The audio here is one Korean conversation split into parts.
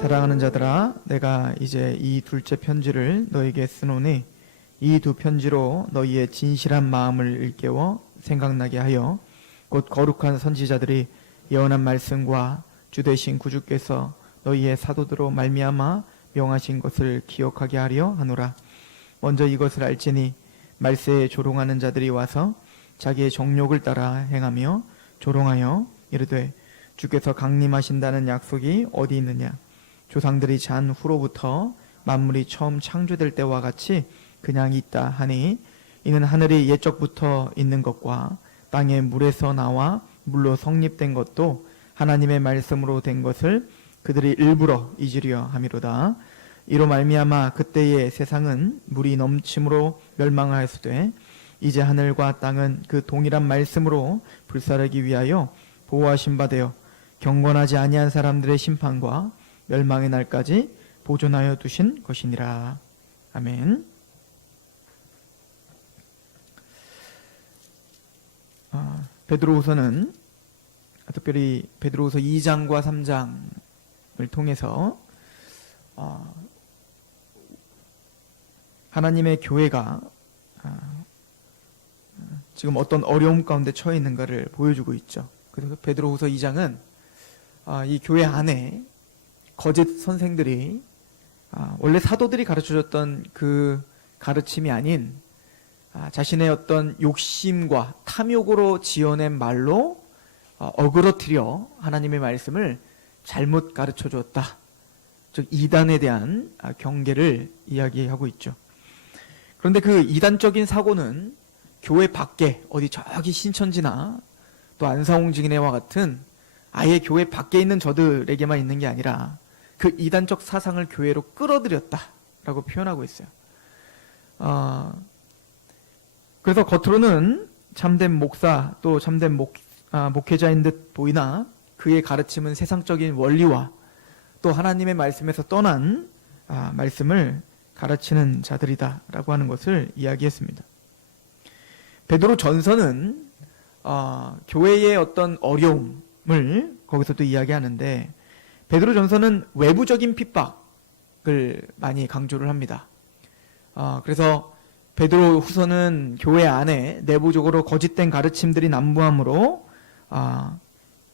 사랑하는 자들아, 내가 이제 이 둘째 편지를 너에게 쓰노니 이 두 편지로 너희의 진실한 마음을 일깨워 생각나게 하여 곧 거룩한 선지자들이 예언한 말씀과 주되신 구주께서 너희의 사도들로 말미암아 명하신 것을 기억하게 하려 하노라. 먼저 이것을 알지니 말세에 조롱하는 자들이 와서 자기의 정욕을 따라 행하며 조롱하여 이르되 주께서 강림하신다는 약속이 어디 있느냐. 조상들이 잔 후로부터 만물이 처음 창조될 때와 같이 그냥 있다 하니 이는 하늘이 옛적부터 있는 것과 땅의 물에서 나와 물로 성립된 것도 하나님의 말씀으로 된 것을 그들이 일부러 잊으려 함이로다. 이로 말미암아 그때의 세상은 물이 넘침으로 멸망하였으되 이제 하늘과 땅은 그 동일한 말씀으로 불사르기 위하여 보호하신 바 되어 경건하지 아니한 사람들의 심판과 멸망의 날까지 보존하여 두신 것이니라. 아멘. 베드로후서는 특별히 베드로후서 2장과 3장을 통해서 하나님의 교회가 지금 어떤 어려움 가운데 처해 있는가를 보여주고 있죠. 그래서 베드로후서 2장은 이 교회 안에 거짓 선생들이 원래 사도들이 가르쳐줬던 그 가르침이 아닌 자신의 어떤 욕심과 탐욕으로 지어낸 말로 어그러뜨려 하나님의 말씀을 잘못 가르쳐 주었다. 즉 이단에 대한 경계를 이야기하고 있죠. 그런데 그 이단적인 사고는 교회 밖에 어디 저기 신천지나 또 안사홍 증인회와 같은 아예 교회 밖에 있는 저들에게만 있는 게 아니라 그 이단적 사상을 교회로 끌어들였다라고 표현하고 있어요. 그래서 겉으로는 참된 목사 또 참된 목회자인 듯 보이나 그의 가르침은 세상적인 원리와 또 하나님의 말씀에서 떠난 말씀을 가르치는 자들이다라고 하는 것을 이야기했습니다. 베드로 전서는 교회의 어떤 어려움을 거기서 또 이야기하는데 베드로 전서는 외부적인 핍박을 많이 강조를 합니다. 그래서 베드로 후서는 교회 안에 내부적으로 거짓된 가르침들이 난무하므로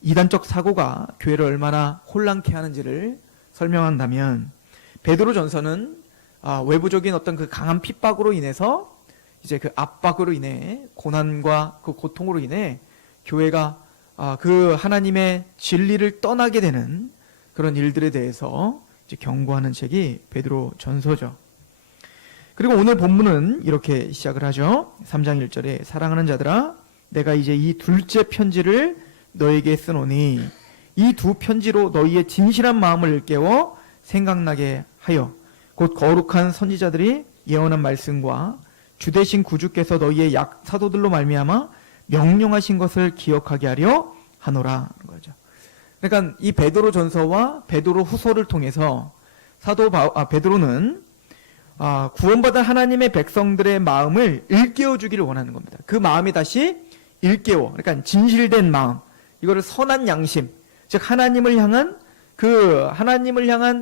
이단적 사고가 교회를 얼마나 혼란케 하는지를 설명한다면 베드로 전서는 외부적인 어떤 그 강한 핍박으로 인해서 이제 그 압박으로 인해 고난과 그 고통으로 인해 교회가 그 하나님의 진리를 떠나게 되는 그런 일들에 대해서 이제 경고하는 책이 베드로 전서죠. 그리고 오늘 본문은 이렇게 시작을 하죠. 3장 1절에 사랑하는 자들아 내가 이제 이 둘째 편지를 너에게 쓰노니 이 두 편지로 너희의 진실한 마음을 일깨워 생각나게 하여 곧 거룩한 선지자들이 예언한 말씀과 주되신 구주께서 너희의 사도들로 말미암아 명령하신 것을 기억하게 하려 하노라 하는 거죠. 그러니까 이 베드로 전서와 베드로 후서를 통해서 베드로는 구원받은 하나님의 백성들의 마음을 일깨워 주기를 원하는 겁니다. 그 마음이 다시 일깨워, 그러니까 진실된 마음, 이거를 선한 양심, 즉 하나님을 향한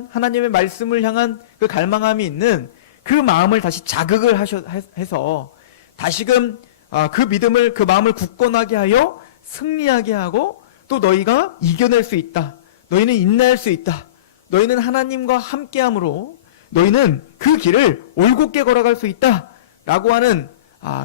하나님의 말씀을 향한 그 갈망함이 있는 그 마음을 다시 자극을 해서 다시금 그 믿음을, 그 마음을 굳건하게 하여 승리하게 하고 또 너희가 이겨낼 수 있다. 너희는 인내할 수 있다. 너희는 하나님과 함께함으로 너희는 그 길을 올곧게 걸어갈 수 있다. 라고 하는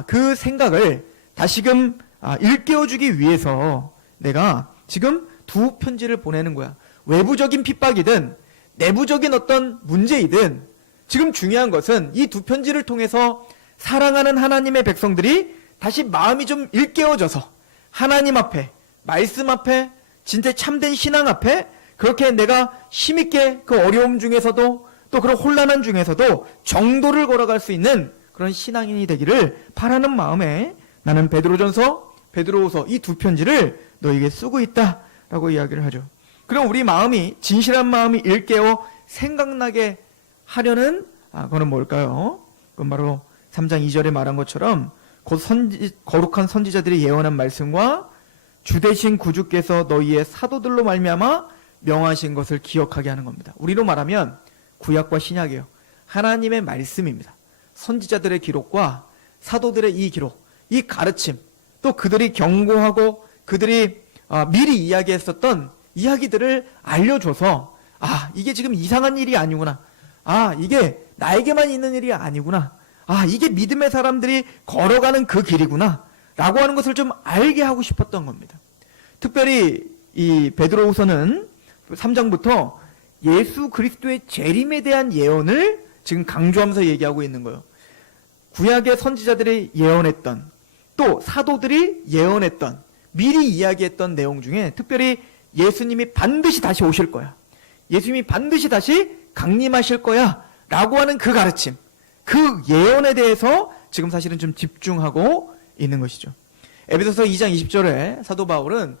그 생각을 다시금 일깨워주기 위해서 내가 지금 두 편지를 보내는 거야. 외부적인 핍박이든 내부적인 어떤 문제이든 지금 중요한 것은 이 두 편지를 통해서 사랑하는 하나님의 백성들이 다시 마음이 좀 일깨워져서 하나님 앞에, 말씀 앞에, 진짜 참된 신앙 앞에 그렇게 내가 힘있게 그 어려움 중에서도 또 그런 혼란한 중에서도 정도를 걸어갈 수 있는 그런 신앙인이 되기를 바라는 마음에 나는 베드로전서, 베드로후서 이 두 편지를 너에게 쓰고 있다라고 이야기를 하죠. 그럼 우리 마음이, 진실한 마음이 일깨워 생각나게 하려는 그건 뭘까요? 그건 바로 3장 2절에 말한 것처럼 곧 거룩한 선지자들이 예언한 말씀과 주되신 구주께서 너희의 사도들로 말미암아 명하신 것을 기억하게 하는 겁니다. 우리로 말하면 구약과 신약이에요. 하나님의 말씀입니다. 선지자들의 기록과 사도들의 이 기록, 이 가르침, 또 그들이 경고하고 그들이 미리 이야기했었던 이야기들을 알려줘서 이게 지금 이상한 일이 아니구나. 이게 나에게만 있는 일이 아니구나. 이게 믿음의 사람들이 걸어가는 그 길이구나. 라고 하는 것을 좀 알게 하고 싶었던 겁니다. 특별히 이 베드로후서는 3장부터 예수 그리스도의 재림에 대한 예언을 지금 강조하면서 얘기하고 있는 거예요. 구약의 선지자들이 예언했던, 또 사도들이 예언했던, 미리 이야기했던 내용 중에 특별히 예수님이 반드시 다시 오실 거야, 예수님이 반드시 다시 강림하실 거야 라고 하는 그 가르침, 그 예언에 대해서 지금 사실은 좀 집중하고 있는 것이죠. 에베소서 2장 20절에 사도 바울은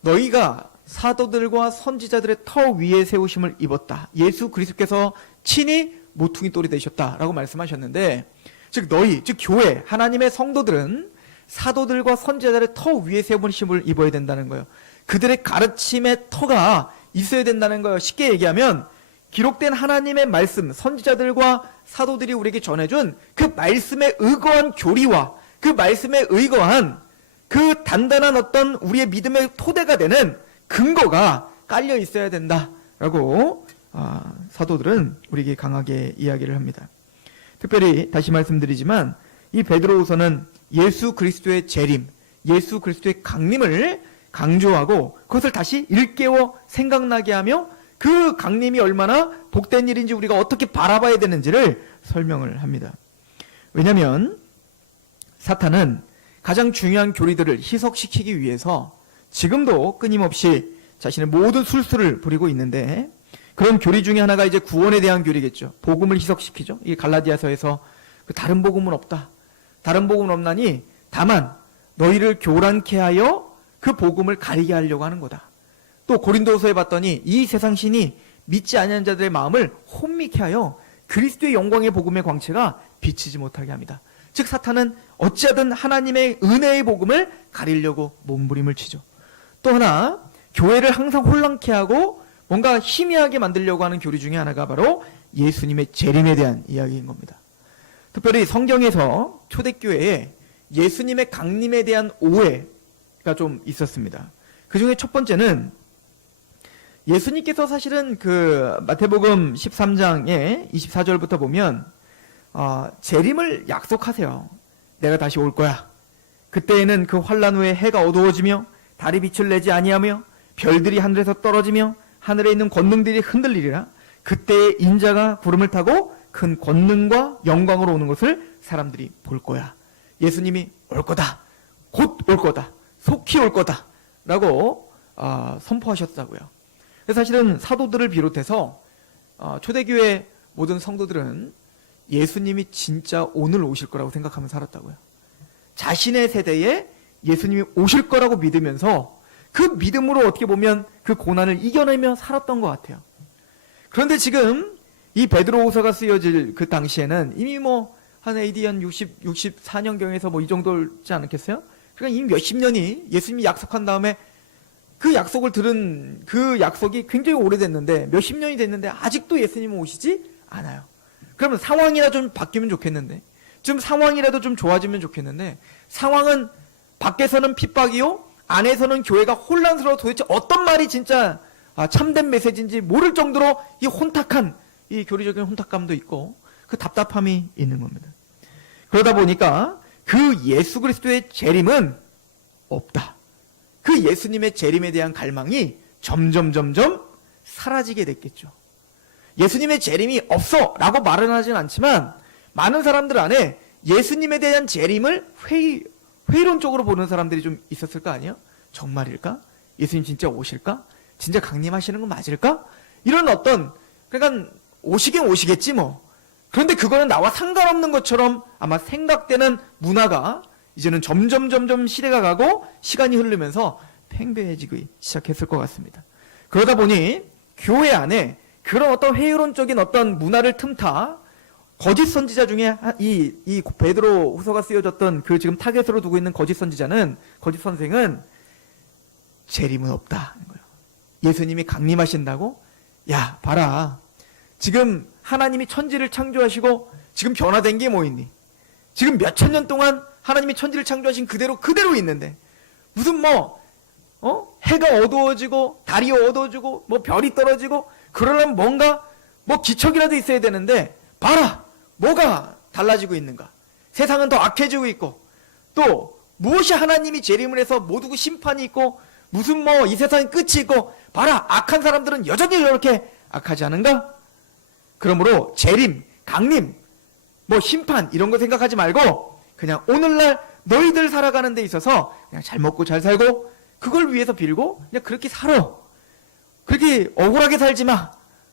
너희가 사도들과 선지자들의 터 위에 세우심을 입었다. 예수 그리스도께서 친히 모퉁이 돌이 되셨다라고 말씀하셨는데, 즉 너희, 즉 교회, 하나님의 성도들은 사도들과 선지자들의 터 위에 세우심을 입어야 된다는 거예요. 그들의 가르침의 터가 있어야 된다는 거예요. 쉽게 얘기하면 기록된 하나님의 말씀, 선지자들과 사도들이 우리에게 전해준 그 말씀에 의거한 교리와 그 말씀에 의거한 그 단단한 어떤 우리의 믿음의 토대가 되는 근거가 깔려 있어야 된다라고 사도들은 우리에게 강하게 이야기를 합니다. 특별히 다시 말씀드리지만 이 베드로후서는 예수 그리스도의 재림, 예수 그리스도의 강림을 강조하고 그것을 다시 일깨워 생각나게 하며 그 강림이 얼마나 복된 일인지 우리가 어떻게 바라봐야 되는지를 설명을 합니다. 왜냐하면 사탄은 가장 중요한 교리들을 희석시키기 위해서 지금도 끊임없이 자신의 모든 술수를 부리고 있는데, 그런 교리 중에 하나가 이제 구원에 대한 교리겠죠. 복음을 희석시키죠. 이게 갈라디아서에서 다른 복음은 없다. 다른 복음은 없나니 다만 너희를 교란케 하여 그 복음을 가리게 하려고 하는 거다. 또 고린도서에 봤더니 이 세상 신이 믿지 아니하는 자들의 마음을 혼미케 하여 그리스도의 영광의 복음의 광채가 비치지 못하게 합니다. 즉 사탄은 어찌하든 하나님의 은혜의 복음을 가리려고 몸부림을 치죠. 또 하나, 교회를 항상 혼란케 하고 뭔가 희미하게 만들려고 하는 교리 중에 하나가 바로 예수님의 재림에 대한 이야기인 겁니다. 특별히 성경에서 초대교회에 예수님의 강림에 대한 오해가 좀 있었습니다. 그 중에 첫 번째는 예수님께서 사실은 그 마태복음 13장에 24절부터 보면 재림을 약속하세요. 내가 다시 올 거야. 그때에는 그 환란 후에 해가 어두워지며 달이 빛을 내지 아니하며 별들이 하늘에서 떨어지며 하늘에 있는 권능들이 흔들리리라. 그때에 인자가 구름을 타고 큰 권능과 영광으로 오는 것을 사람들이 볼 거야. 예수님이 올 거다. 곧 올 거다. 속히 올 거다. 라고 선포하셨다고요. 사실은 사도들을 비롯해서 초대교회 모든 성도들은 예수님이 진짜 오늘 오실 거라고 생각하며 살았다고요. 자신의 세대에 예수님이 오실 거라고 믿으면서 그 믿음으로 어떻게 보면 그 고난을 이겨내며 살았던 것 같아요. 그런데 지금 이 베드로후서가 쓰여질 그 당시에는 이미 한 AD 한 64년경에서 이 정도지 않겠어요? 그러니까 이미 몇십 년이 예수님이 약속한 다음에 그 약속을 들은 그 약속이 굉장히 오래됐는데 몇십 년이 됐는데 아직도 예수님은 오시지 않아요. 그러면 상황이라 좀 바뀌면 좋겠는데, 좀 상황이라도 좀 좋아지면 좋겠는데, 상황은 밖에서는 핍박이요, 안에서는 교회가 혼란스러워 도대체 어떤 말이 진짜 참된 메시지인지 모를 정도로 이 혼탁한, 이 교리적인 혼탁감도 있고 그 답답함이 있는 겁니다. 그러다 보니까 그 예수 그리스도의 재림은 없다. 그 예수님의 재림에 대한 갈망이 점점 사라지게 됐겠죠. 예수님의 재림이 없어 라고 말은 하진 않지만 많은 사람들 안에 예수님에 대한 재림을 회의론적으로 보는 사람들이 좀 있었을 거 아니에요? 정말일까? 예수님 진짜 오실까? 진짜 강림하시는 건 맞을까? 이런 그러니까 오시긴 오시겠지 뭐. 그런데 그거는 나와 상관없는 것처럼 아마 생각되는 문화가 이제는 점점 시대가 가고 시간이 흐르면서 팽배해지기 시작했을 것 같습니다. 그러다 보니 교회 안에 그런 어떤 회의론적인 어떤 문화를 틈타 거짓 선지자 중에 이 베드로 후서가 쓰여졌던 그 지금 타겟으로 두고 있는 거짓 선생은 재림은 없다는 거예요. 예수님이 강림하신다고? 야, 봐라. 지금 하나님이 천지를 창조하시고 지금 변화된 게 뭐 있니? 지금 몇천 년 동안 하나님이 천지를 창조하신 그대로 있는데 무슨 해가 어두워지고 달이 어두워지고 별이 떨어지고 그러려면 뭔가 기척이라도 있어야 되는데 봐라. 뭐가 달라지고 있는가? 세상은 더 악해지고 있고 또 무엇이 하나님이 재림을 해서 모두고 심판이 있고 무슨 이 세상의 끝이 있고 봐라. 악한 사람들은 여전히 이렇게 악하지 않은가? 그러므로 재림, 강림, 심판 이런 거 생각하지 말고 그냥 오늘날 너희들 살아가는 데 있어서 그냥 잘 먹고 잘 살고 그걸 위해서 빌고 그냥 그렇게 살아. 그렇게 억울하게 살지 마.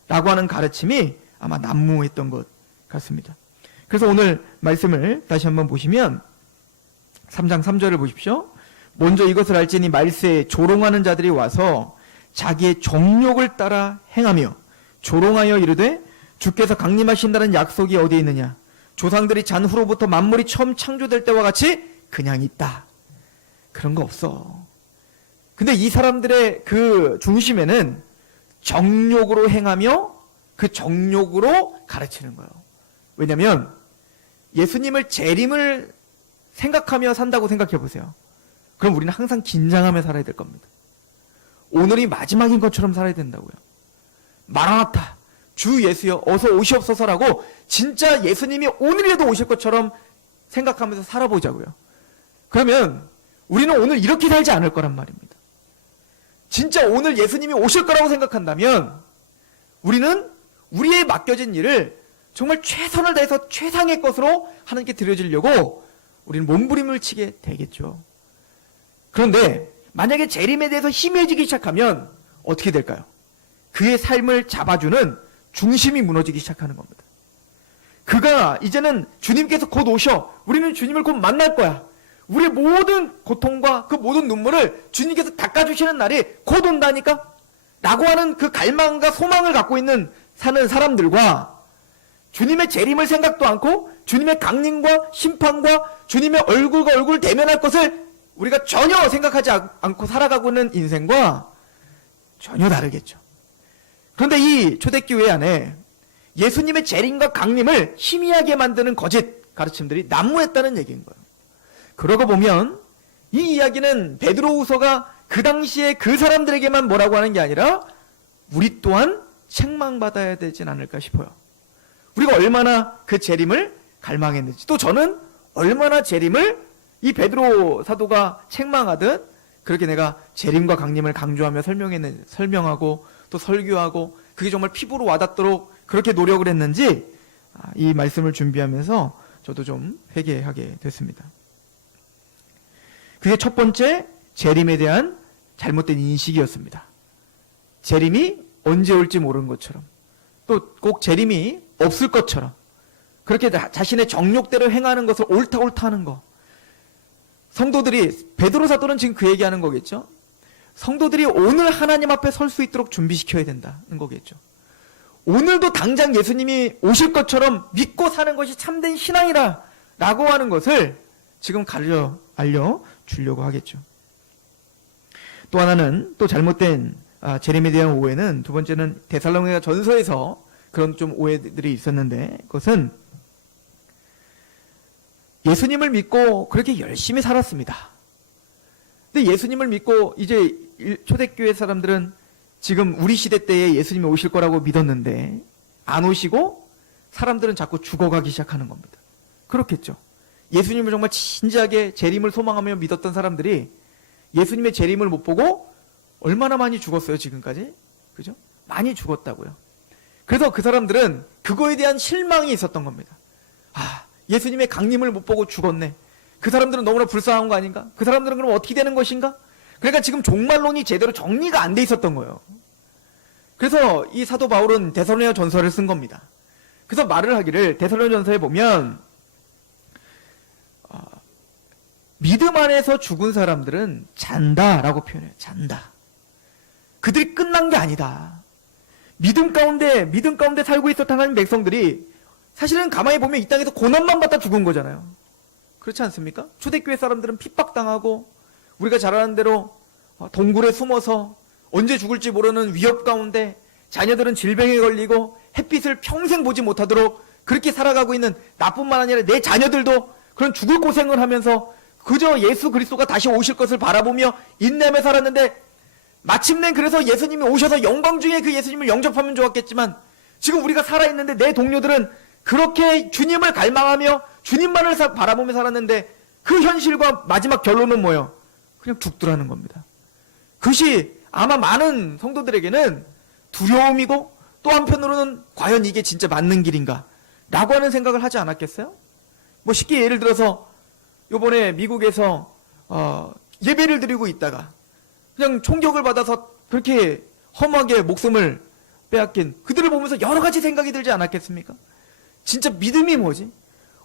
라고 하는 가르침이 아마 난무했던 것 같습니다. 그래서 오늘 말씀을 다시 한번 보시면 3장 3절을 보십시오. 먼저 이것을 알지니 말세에 조롱하는 자들이 와서 자기의 정욕을 따라 행하며 조롱하여 이르되 주께서 강림하신다는 약속이 어디에 있느냐? 조상들이 잔 후로부터 만물이 처음 창조될 때와 같이 그냥 있다. 그런 거 없어. 근데 이 사람들의 그 중심에는 정욕으로 행하며 그 정욕으로 가르치는 거예요. 왜냐하면 예수님을 재림을 생각하며 산다고 생각해 보세요. 그럼 우리는 항상 긴장하며 살아야 될 겁니다. 오늘이 마지막인 것처럼 살아야 된다고요. 마라나타, 주 예수여 어서 오시옵소서라고 진짜 예수님이 오늘이라도 오실 것처럼 생각하면서 살아보자고요. 그러면 우리는 오늘 이렇게 살지 않을 거란 말입니다. 진짜 오늘 예수님이 오실 거라고 생각한다면 우리는 우리의 맡겨진 일을 정말 최선을 다해서 최상의 것으로 하나님께 드려지려고 우리는 몸부림을 치게 되겠죠. 그런데 만약에 재림에 대해서 희미해지기 시작하면 어떻게 될까요? 그의 삶을 잡아주는 중심이 무너지기 시작하는 겁니다. 그가 이제는 주님께서 곧 오셔. 우리는 주님을 곧 만날 거야. 우리의 모든 고통과 그 모든 눈물을 주님께서 닦아주시는 날이 곧 온다니까? 라고 하는 그 갈망과 소망을 갖고 사는 사람들과 주님의 재림을 생각도 않고 주님의 강림과 심판과 주님의 얼굴과 얼굴 대면할 것을 우리가 전혀 생각하지 않고 살아가고 있는 인생과 전혀 다르겠죠. 그런데 이 초대교회 안에 예수님의 재림과 강림을 희미하게 만드는 거짓 가르침들이 난무했다는 얘기인 거예요. 그러고 보면 이 이야기는 베드로후서가 그 당시에 그 사람들에게만 뭐라고 하는 게 아니라 우리 또한 책망받아야 되진 않을까 싶어요. 우리가 얼마나 그 재림을 갈망했는지, 또 저는 얼마나 재림을 이 베드로 사도가 책망하듯 그렇게 내가 재림과 강림을 강조하며 설명하고 또 설교하고 그게 정말 피부로 와닿도록 그렇게 노력을 했는지 이 말씀을 준비하면서 저도 좀 회개하게 됐습니다. 그게 첫 번째 재림에 대한 잘못된 인식이었습니다. 재림이 언제 올지 모르는 것처럼 또 꼭 재림이 없을 것처럼 그렇게 자신의 정욕대로 행하는 것을 옳다 하는 거. 성도들이, 베드로 사도는 지금 그 얘기하는 거겠죠. 성도들이 오늘 하나님 앞에 설 수 있도록 준비시켜야 된다는 거겠죠. 오늘도 당장 예수님이 오실 것처럼 믿고 사는 것이 참된 신앙이라 라고 하는 것을 지금 알려주려고 하겠죠. 또 하나는 또 잘못된 재림에 대한 오해는, 두 번째는 데살로니가 전서에서 그런 좀 오해들이 있었는데, 그것은 예수님을 믿고 그렇게 열심히 살았습니다. 근데 예수님을 믿고 이제 초대교회 사람들은 지금 우리 시대 때에 예수님이 오실 거라고 믿었는데 안 오시고 사람들은 자꾸 죽어가기 시작하는 겁니다. 그렇겠죠. 예수님을 정말 진지하게 재림을 소망하며 믿었던 사람들이 예수님의 재림을 못 보고 얼마나 많이 죽었어요, 지금까지? 그죠? 많이 죽었다고요. 그래서 그 사람들은 그거에 대한 실망이 있었던 겁니다. 예수님의 강림을 못 보고 죽었네. 그 사람들은 너무나 불쌍한 거 아닌가? 그 사람들은 그럼 어떻게 되는 것인가? 그러니까 지금 종말론이 제대로 정리가 안 돼 있었던 거예요. 그래서 이 사도 바울은 데살로니가 전서를 쓴 겁니다. 그래서 말을 하기를, 데살로니가 전서에 보면 믿음 안에서 죽은 사람들은 잔다라고 표현해요. 잔다. 그들이 끝난 게 아니다. 믿음 가운데 살고 있었던 하나님 백성들이 사실은 가만히 보면 이 땅에서 고난만 받다 죽은 거잖아요. 그렇지 않습니까? 초대교회 사람들은 핍박당하고 우리가 잘 아는 대로 동굴에 숨어서 언제 죽을지 모르는 위협 가운데 자녀들은 질병에 걸리고 햇빛을 평생 보지 못하도록 그렇게 살아가고 있는 나뿐만 아니라 내 자녀들도 그런 죽을 고생을 하면서 그저 예수 그리스도가 다시 오실 것을 바라보며 인내하며 살았는데 마침내 그래서 예수님이 오셔서 영광 중에 그 예수님을 영접하면 좋았겠지만 지금 우리가 살아있는데 내 동료들은 그렇게 주님을 갈망하며 주님만을 바라보며 살았는데 그 현실과 마지막 결론은 뭐예요? 그냥 죽더라는 겁니다. 그것이 아마 많은 성도들에게는 두려움이고 또 한편으로는 과연 이게 진짜 맞는 길인가? 라고 하는 생각을 하지 않았겠어요? 뭐 쉽게 예를 들어서 요번에 미국에서 예배를 드리고 있다가 그냥 총격을 받아서 그렇게 험하게 목숨을 빼앗긴 그들을 보면서 여러 가지 생각이 들지 않았겠습니까? 진짜 믿음이 뭐지?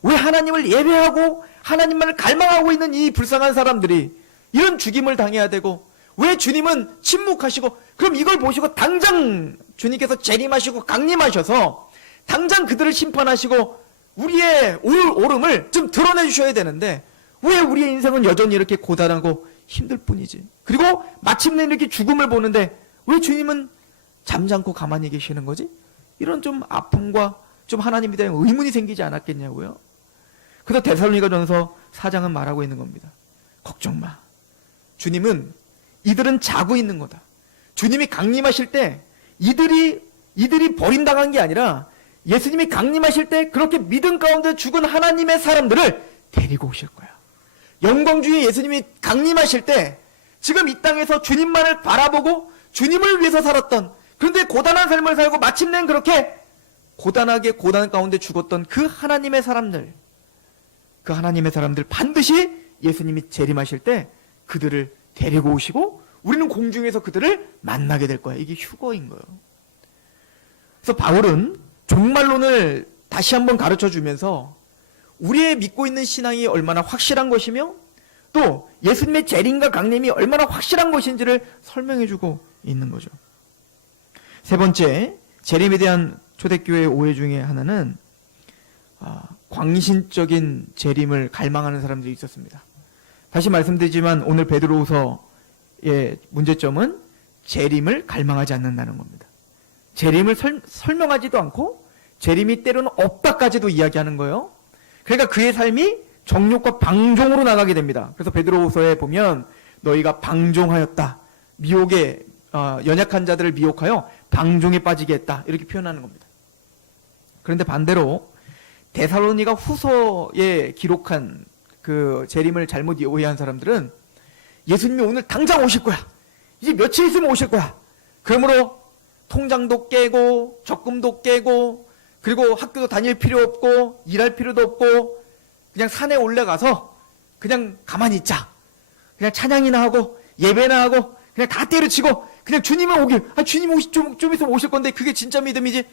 왜 하나님을 예배하고 하나님만을 갈망하고 있는 이 불쌍한 사람들이 이런 죽임을 당해야 되고 왜 주님은 침묵하시고 그럼 이걸 보시고 당장 주님께서 재림하시고 강림하셔서 당장 그들을 심판하시고 우리의 옳음을 좀 드러내 주셔야 되는데 왜 우리의 인생은 여전히 이렇게 고단하고 힘들 뿐이지? 그리고 마침내 이렇게 죽음을 보는데 왜 주님은 잠잠고 가만히 계시는 거지? 이런 좀 아픔과 좀 하나님에 대한 의문이 생기지 않았겠냐고요? 그래서 데살로니가전서 4장은 말하고 있는 겁니다. 걱정 마. 주님은 이들은 자고 있는 거다. 주님이 강림하실 때 이들이 버림당한 게 아니라 예수님이 강림하실 때 그렇게 믿음 가운데 죽은 하나님의 사람들을 데리고 오실 거야. 영광 중에 예수님이 강림하실 때 지금 이 땅에서 주님만을 바라보고 주님을 위해서 살았던 그런데 고단한 삶을 살고 마침내 그렇게 고단하게 고단 가운데 죽었던 그 하나님의 사람들 반드시 예수님이 재림하실 때 그들을 데리고 오시고 우리는 공중에서 그들을 만나게 될 거야. 이게 휴거인 거예요. 그래서 바울은 종말론을 다시 한번 가르쳐 주면서 우리의 믿고 있는 신앙이 얼마나 확실한 것이며 또 예수님의 재림과 강림이 얼마나 확실한 것인지를 설명해 주고 있는 거죠. 세 번째, 재림에 대한 초대교회의 오해 중에 하나는 광신적인 재림을 갈망하는 사람들이 있었습니다. 다시 말씀드리지만 오늘 베드로후서의 문제점은 재림을 갈망하지 않는다는 겁니다. 재림을 설명하지도 않고 재림이 때로는 없다까지도 이야기하는 거예요. 그러니까 그의 삶이 정욕과 방종으로 나가게 됩니다. 그래서 베드로후서에 보면 너희가 방종하였다. 미혹에 연약한 자들을 미혹하여 방종에 빠지게 했다. 이렇게 표현하는 겁니다. 그런데 반대로 데살로니가 후서에 기록한 그 재림을 잘못 오해한 사람들은 예수님이 오늘 당장 오실 거야. 이제 며칠 있으면 오실 거야. 그러므로 통장도 깨고 적금도 깨고 그리고 학교도 다닐 필요 없고 일할 필요도 없고 그냥 산에 올라가서 그냥 가만히 있자. 그냥 찬양이나 하고 예배나 하고 그냥 다 때려치고 그냥 주님은 오길. 주님이 좀 있으면 오실 건데 그게 진짜 믿음이지.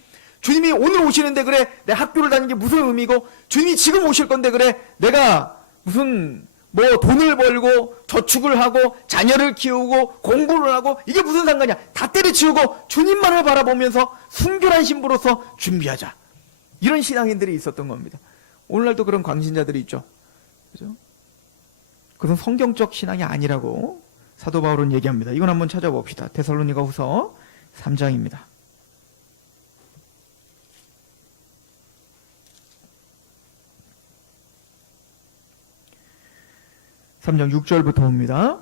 주님이 오늘 오시는데 그래 내 학교를 다니는 게 무슨 의미고 주님이 지금 오실 건데 그래 내가 무슨 뭐 돈을 벌고 저축을 하고 자녀를 키우고 공부를 하고 이게 무슨 상관이야. 다 때려치우고 주님만을 바라보면서 순결한 신부로서 준비하자. 이런 신앙인들이 있었던 겁니다. 오늘날도 그런 광신자들이 있죠. 그죠? 그건 성경적 신앙이 아니라고 사도 바울은 얘기합니다. 이건 한번 찾아봅시다. 데살로니가 후서 3장입니다. 3장 6절부터 봅니다.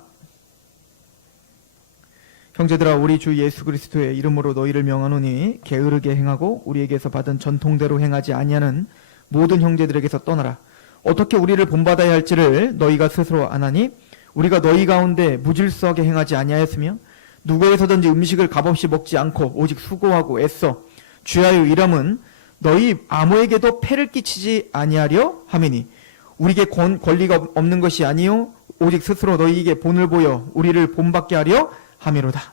형제들아 우리 주 예수 그리스도의 이름으로 너희를 명하노니 게으르게 행하고 우리에게서 받은 전통대로 행하지 아니하는 모든 형제들에게서 떠나라. 어떻게 우리를 본받아야 할지를 너희가 스스로 아나니 우리가 너희 가운데 무질서하게 행하지 아니하였으며 누구에서든지 음식을 값없이 먹지 않고 오직 수고하고 애써 주하여 일함은 너희 아무에게도 폐를 끼치지 아니하려 함이니 우리에게 권리가 없는 것이 아니요 오직 스스로 너희에게 본을 보여 우리를 본받게 하려 함이로다.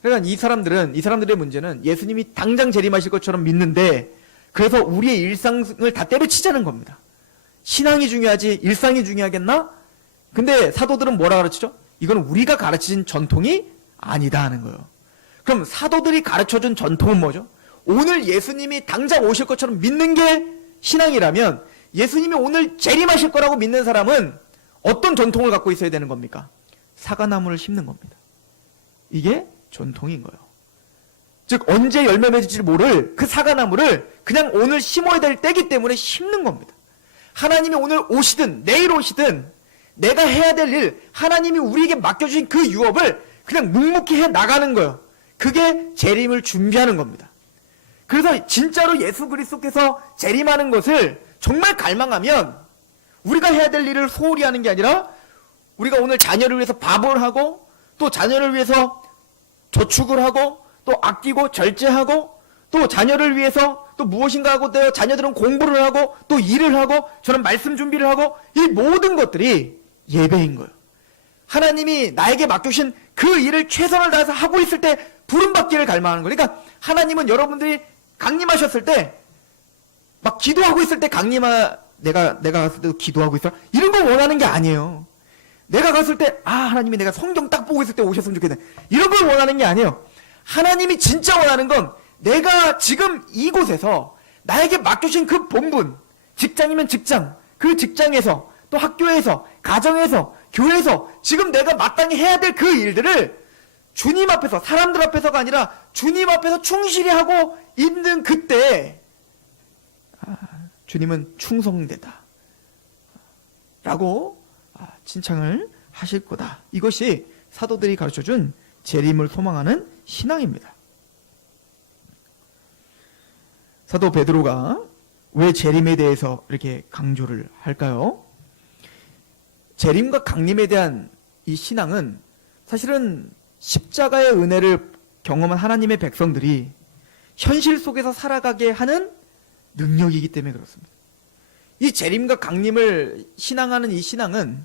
그러니까 이 사람들의 문제는 예수님이 당장 재림하실 것처럼 믿는데 그래서 우리의 일상을 다 때려치자는 겁니다. 신앙이 중요하지 일상이 중요하겠나? 근데 사도들은 뭐라 가르치죠? 이건 우리가 가르친 전통이 아니다 하는 거예요. 그럼 사도들이 가르쳐준 전통은 뭐죠? 오늘 예수님이 당장 오실 것처럼 믿는 게 신앙이라면 예수님이 오늘 재림하실 거라고 믿는 사람은 어떤 전통을 갖고 있어야 되는 겁니까? 사과나무를 심는 겁니다. 이게 전통인 거예요. 즉 언제 열매 맺을지 모를 그 사과나무를 그냥 오늘 심어야 될 때기 때문에 심는 겁니다. 하나님이 오늘 오시든 내일 오시든 내가 해야 될 일, 하나님이 우리에게 맡겨주신 그 유업을 그냥 묵묵히 해 나가는 거예요. 그게 재림을 준비하는 겁니다. 그래서 진짜로 예수 그리스도께서 재림하는 것을 정말 갈망하면 우리가 해야 될 일을 소홀히 하는 게 아니라 우리가 오늘 자녀를 위해서 밥을 하고 또 자녀를 위해서 저축을 하고 또 아끼고 절제하고 또 자녀를 위해서 또 무엇인가 하고 또 자녀들은 공부를 하고 또 일을 하고 저는 말씀 준비를 하고 이 모든 것들이 예배인 거예요. 하나님이 나에게 맡겨주신 그 일을 최선을 다해서 하고 있을 때 부름받기를 갈망하는 거예요. 그러니까 하나님은 여러분들이 강림하셨을 때 막 기도하고 있을 때 내가 갔을 때도 기도하고 있어 이런 거 원하는 게 아니에요. 내가 갔을 때 하나님이 내가 성경 딱 보고 있을 때 오셨으면 좋겠네 이런 걸 원하는 게 아니에요. 하나님이 진짜 원하는 건 내가 지금 이곳에서 나에게 맡겨주신 그 본분, 직장이면 직장, 그 직장에서 또 학교에서 가정에서 교회에서 지금 내가 마땅히 해야 될 그 일들을 주님 앞에서 사람들 앞에서가 아니라 주님 앞에서 충실히 하고 있는 그때 주님은 충성되다 라고 칭찬을 하실 거다. 이것이 사도들이 가르쳐준 재림을 소망하는 신앙입니다. 사도 베드로가 왜 재림에 대해서 이렇게 강조를 할까요? 재림과 강림에 대한 이 신앙은 사실은 십자가의 은혜를 경험한 하나님의 백성들이 현실 속에서 살아가게 하는 능력이기 때문에 그렇습니다. 이 재림과 강림을 신앙하는 이 신앙은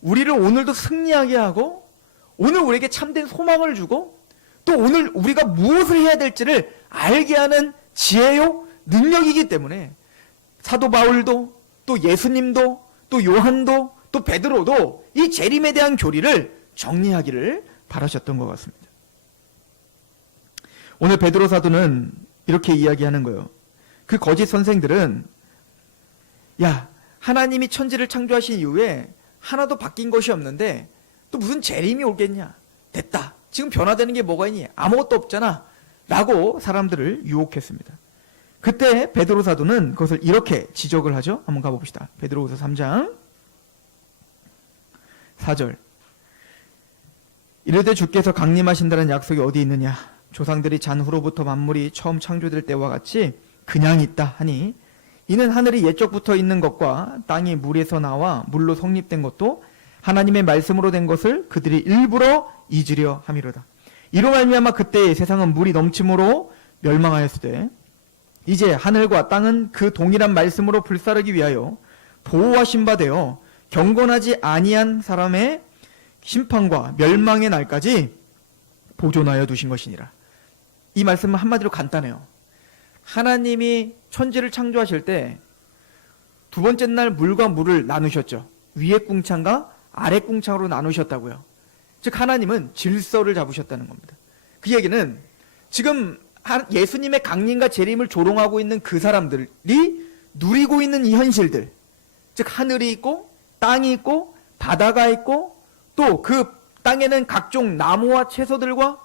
우리를 오늘도 승리하게 하고 오늘 우리에게 참된 소망을 주고 또 오늘 우리가 무엇을 해야 될지를 알게 하는 지혜요 능력이기 때문에 사도 바울도 또 예수님도 또 요한도 또 베드로도 이 재림에 대한 교리를 정리하기를 바라셨던 것 같습니다. 오늘 베드로 사도는 이렇게 이야기하는 거예요. 그 거짓 선생들은 하나님이 천지를 창조하신 이후에 하나도 바뀐 것이 없는데 또 무슨 재림이 오겠냐. 됐다. 지금 변화되는 게 뭐가 있니? 아무것도 없잖아. 라고 사람들을 유혹했습니다. 그때 베드로 사도는 그것을 이렇게 지적을 하죠. 한번 가봅시다. 베드로후서 3장 4절. 이르되 주께서 강림하신다는 약속이 어디 있느냐. 조상들이 잔후로부터 만물이 처음 창조될 때와 같이 그냥 있다 하니 이는 하늘이 옛적부터 있는 것과 땅이 물에서 나와 물로 성립된 것도 하나님의 말씀으로 된 것을 그들이 일부러 잊으려 함이로다. 이로 말미암아 그때 세상은 물이 넘침으로 멸망하였을 때 이제 하늘과 땅은 그 동일한 말씀으로 불사르기 위하여 보호하신 바 되어 경건하지 아니한 사람의 심판과 멸망의 날까지 보존하여 두신 것이니라. 이 말씀은 한마디로 간단해요. 하나님이 천지를 창조하실 때 두 번째 날 물과 물을 나누셨죠. 위의 궁창과 아래 궁창으로 나누셨다고요. 즉 하나님은 질서를 잡으셨다는 겁니다. 그 얘기는 지금 예수님의 강림과 재림을 조롱하고 있는 그 사람들이 누리고 있는 이 현실들, 즉 하늘이 있고 땅이 있고 바다가 있고 또 그 땅에는 각종 나무와 채소들과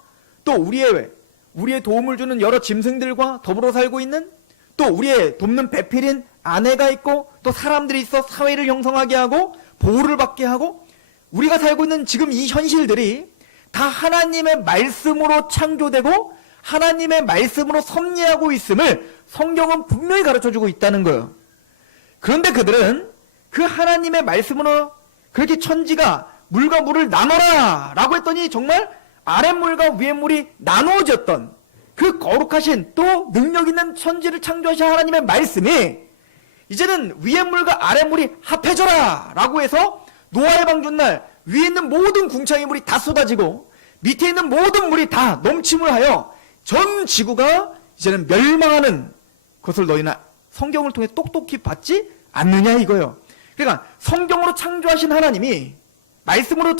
또 우리의 도움을 주는 여러 짐승들과 더불어 살고 있는 또 우리의 돕는 배필인 아내가 있고 또 사람들이 있어 사회를 형성하게 하고 보호를 받게 하고 우리가 살고 있는 지금 이 현실들이 다 하나님의 말씀으로 창조되고 하나님의 말씀으로 섭리하고 있음을 성경은 분명히 가르쳐주고 있다는 거예요. 그런데 그들은 그 하나님의 말씀으로 그렇게 천지가 물과 물을 나눠라 라고 했더니 정말 아랫물과 위에물이 나누어졌던 그 거룩하신 또 능력 있는 천지를 창조하신 하나님의 말씀이 이제는 위에물과 아랫물이 합해져라 라고 해서 노아의 방주날 위에 있는 모든 궁창의 물이 다 쏟아지고 밑에 있는 모든 물이 다 넘침을 하여 전 지구가 이제는 멸망하는 것을 너희는 성경을 통해 똑똑히 봤지 않느냐 이거예요. 그러니까 성경으로 창조하신 하나님이 말씀으로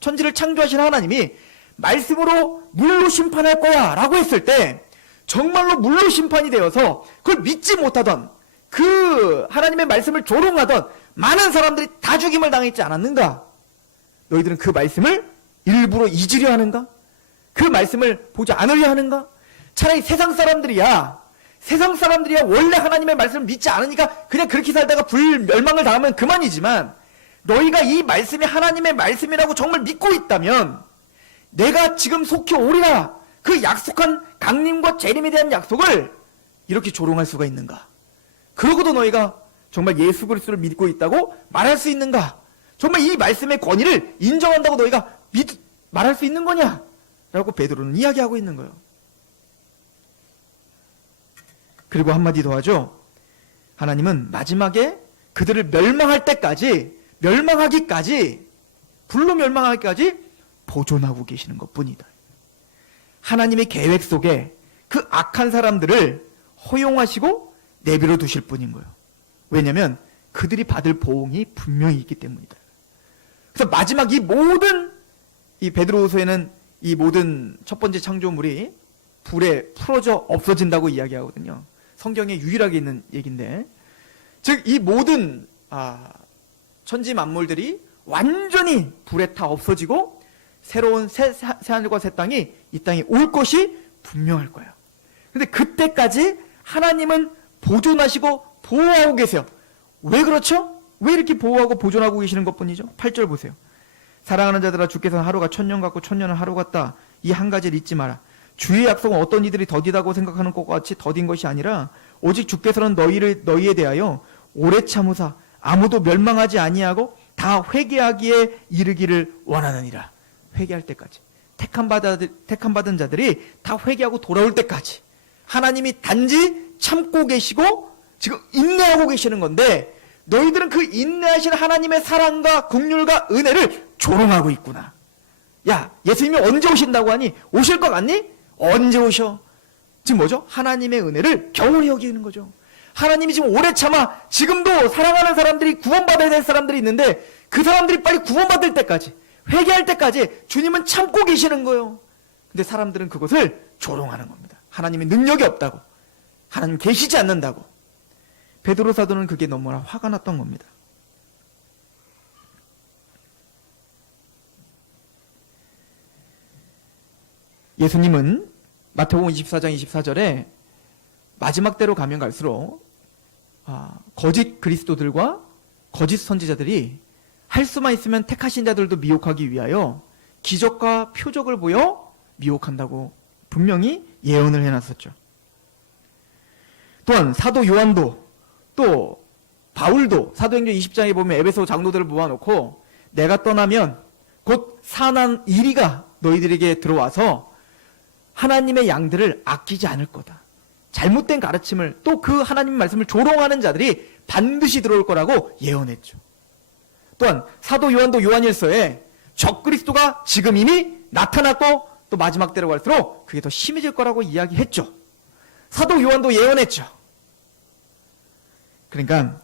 천지를 창조하신 하나님이 말씀으로 물로 심판할 거야 라고 했을 때 정말로 물로 심판이 되어서 그걸 믿지 못하던 그 하나님의 말씀을 조롱하던 많은 사람들이 다 죽임을 당했지 않았는가? 너희들은 그 말씀을 일부러 잊으려 하는가? 그 말씀을 보지 않으려 하는가? 차라리 세상 사람들이야 원래 하나님의 말씀을 믿지 않으니까 그냥 그렇게 살다가 불멸망을 당하면 그만이지만, 너희가 이 말씀이 하나님의 말씀이라고 정말 믿고 있다면 내가 지금 속히 오리라, 그 약속한 강림과 재림에 대한 약속을 이렇게 조롱할 수가 있는가? 그러고도 너희가 정말 예수 그리스도를 믿고 있다고 말할 수 있는가? 정말 이 말씀의 권위를 인정한다고 너희가 말할 수 있는 거냐? 라고 베드로는 이야기하고 있는 거예요. 그리고 한마디 더 하죠. 하나님은 마지막에 그들을 불로 멸망하기까지 보존하고 계시는 것뿐이다. 하나님의 계획 속에 그 악한 사람들을 허용하시고 내버려 두실 뿐인 거예요. 왜냐하면 그들이 받을 보응이 분명히 있기 때문이다. 그래서 마지막 이 베드로후서에는 이 모든 첫 번째 창조물이 불에 풀어져 없어진다고 이야기하거든요. 성경에 유일하게 있는 얘기인데, 즉 이 모든 천지 만물들이 완전히 불에 타 없어지고 새로운 새 하늘과 새 땅이 이 땅에 올 것이 분명할 거예요. 그런데 그때까지 하나님은 보존하시고 보호하고 계세요. 왜 그렇죠? 왜 이렇게 보호하고 보존하고 계시는 것뿐이죠? 8절 보세요. 사랑하는 자들아, 주께서는 하루가 1000년 같고 1000년은 하루 같다. 이 한 가지를 잊지 마라. 주의 약속은 어떤 이들이 더디다고 생각하는 것과 같이 더딘 것이 아니라 오직 주께서는 너희에 대하여 오래 참으사 아무도 멸망하지 아니하고 다 회개하기에 이르기를 원하느니라. 회개할 때까지, 택함받은 자들이 다 회개하고 돌아올 때까지 하나님이 단지 참고 계시고 지금 인내하고 계시는 건데, 너희들은 그 인내하신 하나님의 사랑과 긍휼과 은혜를 조롱하고 있구나. 야, 예수님이 언제 오신다고 하니? 오실 것 같니? 언제 오셔? 지금 뭐죠? 하나님의 은혜를 경홀히 여기는 거죠. 하나님이 지금 오래 참아 지금도 사랑하는 사람들이, 구원받아야 될 사람들이 있는데 그 사람들이 빨리 구원받을 때까지, 회개할 때까지 주님은 참고 계시는 거예요. 근데 사람들은 그것을 조롱하는 겁니다. 하나님의 능력이 없다고, 하나님 계시지 않는다고. 베드로 사도는 그게 너무나 화가 났던 겁니다. 예수님은 마태복음 24장 24절에 마지막 때로 가면 갈수록 거짓 그리스도들과 거짓 선지자들이 할 수만 있으면 택하신 자들도 미혹하기 위하여 기적과 표적을 보여 미혹한다고 분명히 예언을 해놨었죠. 또한 사도 요한도, 또 바울도 사도행전 20장에 보면 에베소 장로들을 모아놓고 내가 떠나면 곧 사난 이리가 너희들에게 들어와서 하나님의 양들을 아끼지 않을 거다. 잘못된 가르침을, 또 그 하나님 말씀을 조롱하는 자들이 반드시 들어올 거라고 예언했죠. 또한 사도 요한도 요한일서에 적그리스도가 지금 이미 나타났고 또 마지막 때로 갈수록 그게 더 심해질 거라고 이야기했죠. 사도 요한도 예언했죠. 그러니까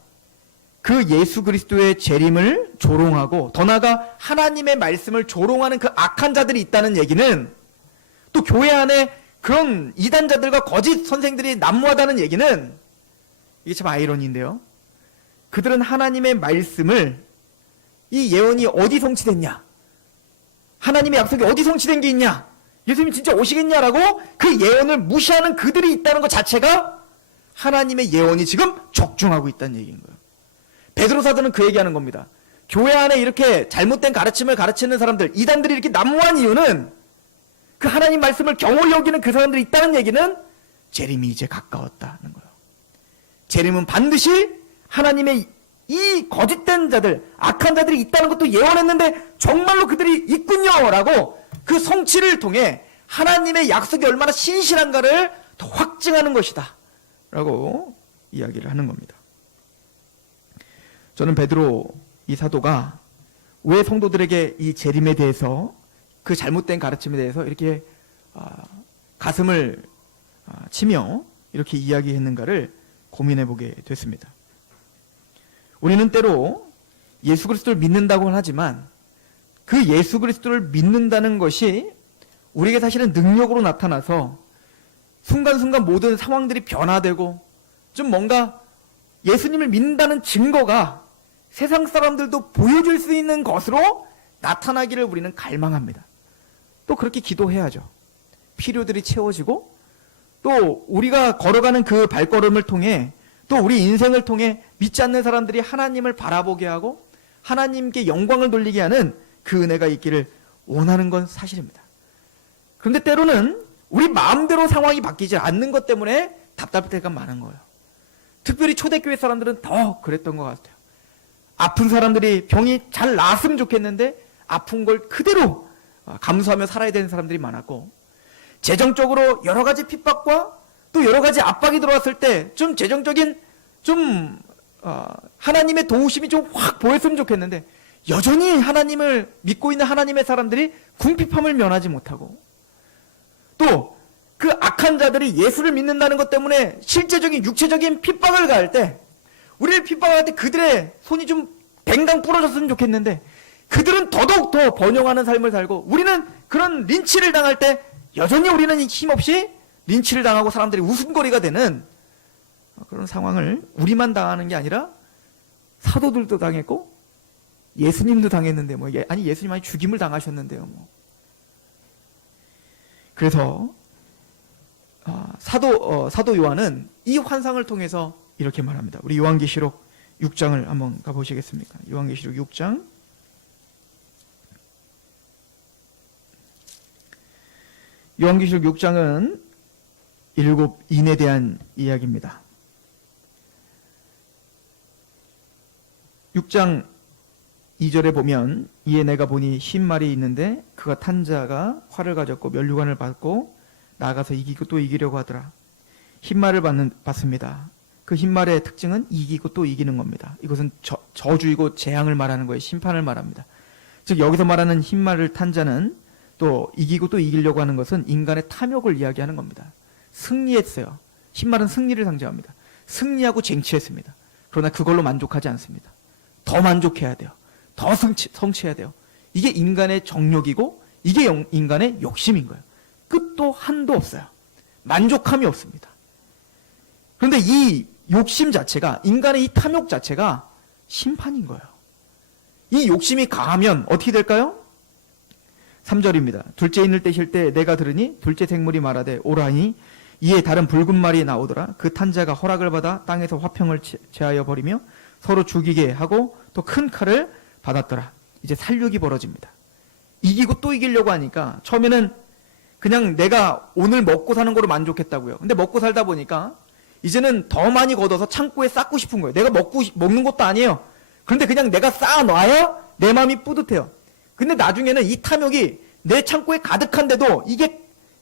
그 예수 그리스도의 재림을 조롱하고 더 나아가 하나님의 말씀을 조롱하는 그 악한 자들이 있다는 얘기는, 또 교회 안에 그런 이단자들과 거짓 선생들이 난무하다는 얘기는, 이게 참 아이러니인데요. 그들은 하나님의 말씀을, 이 예언이 어디 성취됐냐? 하나님의 약속이 어디 성취된 게 있냐? 예수님이 진짜 오시겠냐라고 그 예언을 무시하는 그들이 있다는 것 자체가 하나님의 예언이 지금 적중하고 있다는 얘기인 거예요. 베드로 사도는 그 얘기하는 겁니다. 교회 안에 이렇게 잘못된 가르침을 가르치는 사람들, 이단들이 이렇게 난무한 이유는 그 하나님 말씀을 경홀히 여기는 그 사람들이 있다는 얘기는 재림이 이제 가까웠다는 거예요. 재림은 반드시 하나님의 이 거짓된 자들, 악한 자들이 있다는 것도 예언했는데 정말로 그들이 있군요라고 그 성취를 통해 하나님의 약속이 얼마나 신실한가를 더 확증하는 것이다 라고 이야기를 하는 겁니다. 저는 베드로 이 사도가 왜 성도들에게 이 재림에 대해서, 그 잘못된 가르침에 대해서 이렇게 가슴을 치며 이렇게 이야기했는가를 고민해 보게 됐습니다. 우리는 때로 예수 그리스도를 믿는다고는 하지만 그 예수 그리스도를 믿는다는 것이 우리에게 사실은 능력으로 나타나서 순간순간 모든 상황들이 변화되고 좀 뭔가 예수님을 믿는다는 증거가 세상 사람들도 보여줄 수 있는 것으로 나타나기를 우리는 갈망합니다. 또 그렇게 기도해야죠. 필요들이 채워지고 또 우리가 걸어가는 그 발걸음을 통해 또 우리 인생을 통해 믿지 않는 사람들이 하나님을 바라보게 하고 하나님께 영광을 돌리게 하는 그 은혜가 있기를 원하는 건 사실입니다. 그런데 때로는 우리 마음대로 상황이 바뀌지 않는 것 때문에 답답할 때가 많은 거예요. 특별히 초대교회 사람들은 더 그랬던 것 같아요. 아픈 사람들이 병이 잘 나았으면 좋겠는데 아픈 걸 그대로 감수하며 살아야 되는 사람들이 많았고, 재정적으로 여러 가지 핍박과 또 여러 가지 압박이 들어왔을 때 좀 재정적인 하나님의 도우심이 좀 확 보였으면 좋겠는데 여전히 하나님을 믿고 있는 하나님의 사람들이 궁핍함을 면하지 못하고, 또 그 악한 자들이 예수를 믿는다는 것 때문에 실제적인 육체적인 핍박을 가할 때, 우리를 핍박할 때 그들의 손이 좀 댕강 부러졌으면 좋겠는데 그들은 더더욱 더 번영하는 삶을 살고, 우리는 그런 린치를 당할 때 여전히 우리는 힘없이 린치를 당하고 사람들이 웃음거리가 되는 그런 상황을 우리만 당하는 게 아니라 사도들도 당했고 예수님도 당했는데 아니 예수님 아니 죽임을 당하셨는데요. 그래서 사도 요한은 이 환상을 통해서 이렇게 말합니다. 우리 요한계시록 6장을 한번 가보시겠습니까? 요한계시록 6장. 요한계시록 6장은 7 인에 대한 이야기입니다. 6장 2절에 보면, 이에 내가 보니 흰 말이 있는데 그가 탄 자가 활을 가졌고 면류관을 받고 나아가서 이기고 또 이기려고 하더라. 흰 말을 받습니다. 그 흰 말의 특징은 이기고 또 이기는 겁니다. 이것은 저주이고 재앙을 말하는 거예요. 심판을 말합니다. 즉 여기서 말하는 흰 말을 탄 자는 또 이기고 또 이기려고 하는 것은 인간의 탐욕을 이야기하는 겁니다. 승리했어요. 흰 말은 승리를 상징합니다. 승리하고 쟁취했습니다. 그러나 그걸로 만족하지 않습니다. 더 만족해야 돼요. 더 성취해야 돼요. 이게 인간의 정욕이고 이게 인간의 욕심인 거예요. 끝도 한도 없어요. 만족함이 없습니다. 그런데 이 욕심 자체가, 인간의 이 탐욕 자체가 심판인 거예요. 이 욕심이 강하면 어떻게 될까요? 3절입니다. 둘째 인을 떼실 때 내가 들으니 둘째 생물이 말하되 오라니, 이에 다른 붉은 말이 나오더라. 그 탄 자가 허락을 받아 땅에서 화평을 제하여 버리며 서로 죽이게 하고 또 큰 칼을 받았더라. 이제 살육이 벌어집니다. 이기고 또 이기려고 하니까 처음에는 그냥 내가 오늘 먹고 사는 거로 만족했다고요. 근데 먹고 살다 보니까 이제는 더 많이 걷어서 창고에 쌓고 싶은 거예요. 내가 먹는 것도 아니에요. 그런데 그냥 내가 쌓아놔야 내 마음이 뿌듯해요. 근데 나중에는 이 탐욕이 내 창고에 가득한데도 이게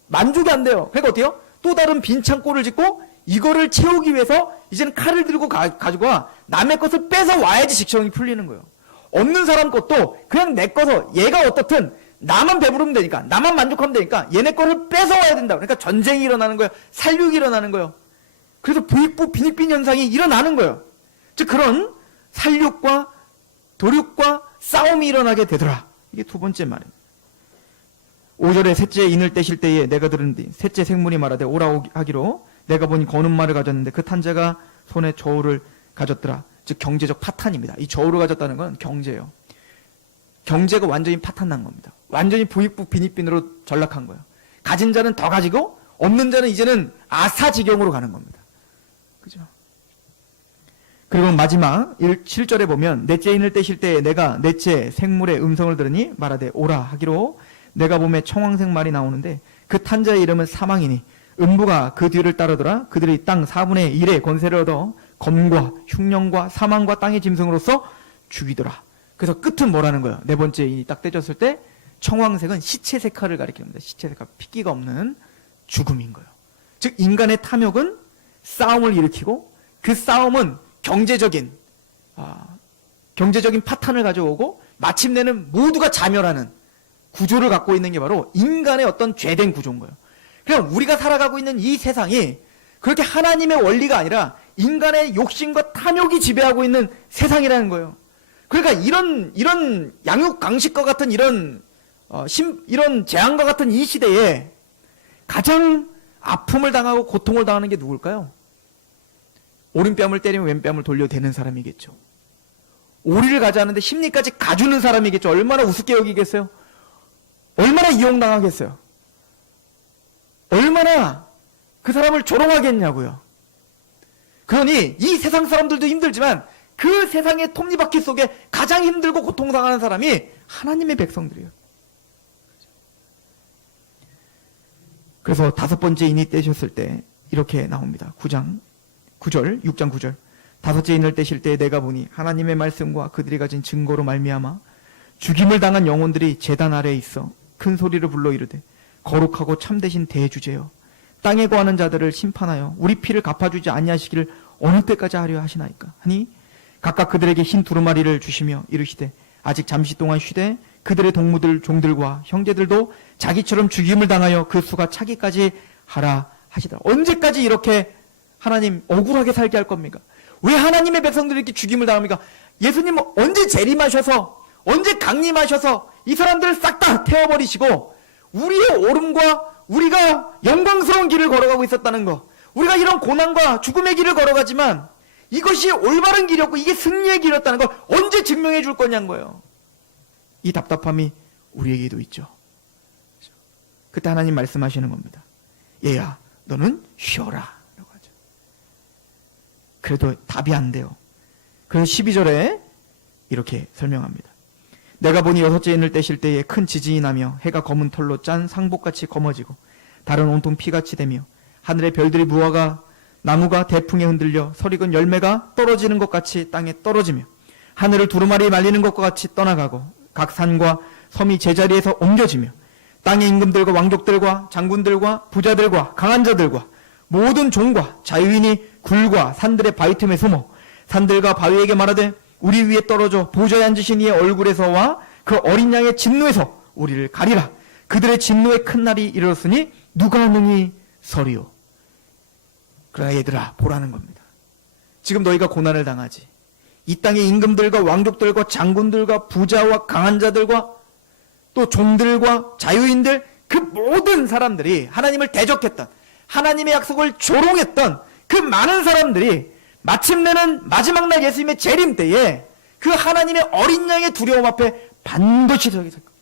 만족이 안 돼요. 그러니까 어때요? 또 다른 빈 창고를 짓고 이거를 채우기 위해서 이제는 칼을 들고 가지고 와 남의 것을 뺏어 와야지 직성이 풀리는 거예요. 없는 사람 것도 그냥 내 거서, 얘가 어떻든 나만 배부르면 되니까, 나만 만족하면 되니까 얘네 거를 뺏어와야 된다. 그러니까 전쟁이 일어나는 거예요. 살육이 일어나는 거예요. 그래서 부익부 빈익빈 현상이 일어나는 거예요. 즉 그런 살육과 도륙과 싸움이 일어나게 되더라. 이게 두 번째 말입니다. 5절에 셋째 인을 떼실 때에 내가 들은뒤 셋째 생물이 말하되 오라 하기로 내가 보니 거는 말을 가졌는데 그 탄 자가 손에 저울을 가졌더라. 즉 경제적 파탄입니다. 이 저울을 가졌다는 건 경제예요. 경제가 완전히 파탄난 겁니다. 완전히 부익부 빈익빈으로 전락한 거예요. 가진 자는 더 가지고 없는 자는 이제는 아사지경으로 가는 겁니다. 그죠? 그리고 마지막 7절에 보면 넷째 인을 떼실 때에 내가 넷째 생물의 음성을 들으니 말하되 오라 하기로 내가 보매 청황색 말이 나오는데 그 탄 자의 이름은 사망이니 음부가 그 뒤를 따르더라. 그들이 땅 4분의 1의 권세를 얻어 검과 흉령과 사망과 땅의 짐승으로서 죽이더라. 그래서 끝은 뭐라는 거예요? 네 번째 인이 딱 떼졌을 때 청황색은 시체 색깔을 가리킵니다. 시체 색깔, 핏기가 없는 죽음인 거예요. 즉 인간의 탐욕은 싸움을 일으키고 그 싸움은 경제적인 파탄을 가져오고 마침내는 모두가 자멸하는 구조를 갖고 있는 게 바로 인간의 어떤 죄된 구조인 거예요. 그럼 우리가 살아가고 있는 이 세상이 그렇게 하나님의 원리가 아니라 인간의 욕심과 탐욕이 지배하고 있는 세상이라는 거예요. 그러니까 이런 양육강식과 같은 이런 재앙과 같은 이 시대에 가장 아픔을 당하고 고통을 당하는 게 누굴까요? 오른뺨을 때리면 왼뺨을 돌려대는 사람이겠죠. 오리를 가져가는데 심리까지 가주는 사람이겠죠. 얼마나 우습게 여기겠어요? 얼마나 이용당하겠어요? 얼마나 그 사람을 조롱하겠냐고요. 그러니 이 세상 사람들도 힘들지만 그 세상의 톱니바퀴 속에 가장 힘들고 고통당하는 사람이 하나님의 백성들이에요. 그래서 5번째 인이 떼셨을 때 이렇게 나옵니다. 6장 9절. 5째 인을 떼실 때 내가 보니 하나님의 말씀과 그들이 가진 증거로 말미암아 죽임을 당한 영혼들이 제단 아래에 있어 큰 소리를 불러 이르되 거룩하고 참되신 대주제여 땅에 거하는 자들을 심판하여 우리 피를 갚아주지 아니하시기를 어느 때까지 하려 하시나이까 하니 각각 그들에게 흰 두루마리를 주시며 이르시되 아직 잠시 동안 쉬되 그들의 동무들 종들과 형제들도 자기처럼 죽임을 당하여 그 수가 차기까지 하라 하시더라. 언제까지 이렇게 하나님 억울하게 살게 할 겁니까? 왜 하나님의 백성들이 이렇게 죽임을 당합니까? 예수님 언제 재림하셔서 언제 강림하셔서 이 사람들을 싹 다 태워버리시고 우리의 옳음과 우리가 영광스러운 길을 걸어가고 있었다는 거, 우리가 이런 고난과 죽음의 길을 걸어가지만 이것이 올바른 길이었고 이게 승리의 길이었다는 걸 언제 증명해 줄 거냐는 거예요. 이 답답함이 우리에게도 있죠. 그때 하나님 말씀하시는 겁니다. 얘야 너는 쉬어라 라고 하죠. 그래도 답이 안 돼요. 그래서 12절에 이렇게 설명합니다. 내가 보니 6째 인을 떼실 때에 큰 지진이 나며 해가 검은 털로 짠 상복같이 검어지고 달은 온통 피같이 되며 하늘의 별들이 무화과 나무가 대풍에 흔들려 설익은 열매가 떨어지는 것 같이 땅에 떨어지며 하늘을 두루마리 말리는 것과 같이 떠나가고 각 산과 섬이 제자리에서 옮겨지며 땅의 임금들과 왕족들과 장군들과 부자들과 강한 자들과 모든 종과 자유인이 굴과 산들의 바위 틈에 숨어 산들과 바위에게 말하되 우리 위에 떨어져 보좌에 앉으신 이의 얼굴에서와 그 어린 양의 진노에서 우리를 가리라. 그들의 진노의 큰 날이 이르렀으니 누가 능히 서리요. 그러나 얘들아 보라는 겁니다. 지금 너희가 고난을 당하지. 이 땅의 임금들과 왕족들과 장군들과 부자와 강한 자들과 또 종들과 자유인들 그 모든 사람들이 하나님을 대적했던 하나님의 약속을 조롱했던 그 많은 사람들이 마침내는 마지막 날 예수님의 재림 때에 그 하나님의 어린 양의 두려움 앞에 반드시 서게 될 겁니다.